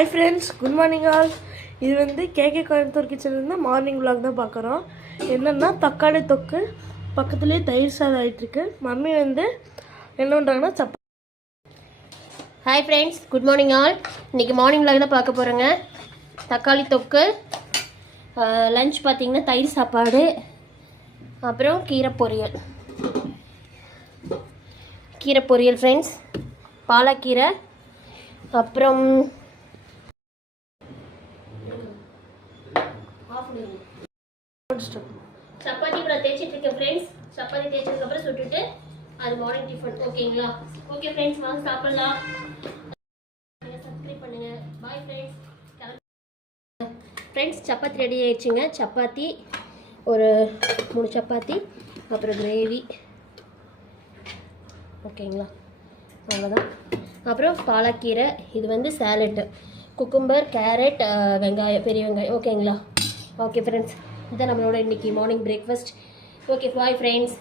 Hi friends, good morning all. இது வந்து KK Coimbatore கிச்சன்லேருந்து morning vlog தான் பார்க்குறோம். என்னென்னா தக்காளி தொக்கு பக்கத்துலேயே தயிர் சாதம் ஆகிட்டுருக்கு. மம்மி வந்து என்ன பண்ணுறாங்கன்னா chapati. Hi friends, good morning all. இன்றைக்கி மார்னிங் விலாக் தான் பார்க்க போகிறோங்க. தக்காளி தொக்கு, லஞ்ச் பார்த்திங்கன்னா தயிர் சாப்பாடு, அப்புறம் கீரை பொரியல் ஃப்ரெண்ட்ஸ், பாலக்கீரை, அப்புறம் சப்பாத்தி இப்போ நான் தேய்ச்சிட்டு இருக்கேன் ஃப்ரெண்ட்ஸ். சப்பாத்தி தேய்ச்சதுக்கப்புறம் சுட்டுட்டு அது மார்னிங் டிஃபன். ஓகேங்களா? ஓகே ஃப்ரெண்ட்ஸ், வாங்க சாப்பிடலாம். சப்ஸ்கிரைப் பண்ணுங்க. Bye friends. Friends, chapati ready ஆயிடுச்சுங்க. சப்பாத்தி ஒரு 3 சப்பாத்தி, அப்புறம் கிரேவி. ஓகேங்களா? அவ்வளோதான். அப்புறம் பாலக்கீரை, இது வந்து சாலட்டு, குக்கும்பர், கேரட், வெங்காயம், பெரிய வெங்காயம். ஓகேங்களா? ஓகே ஃப்ரெண்ட்ஸ், இதுதான் நம்மளோட இன்றைக்கி morning breakfast. Okay, bye friends.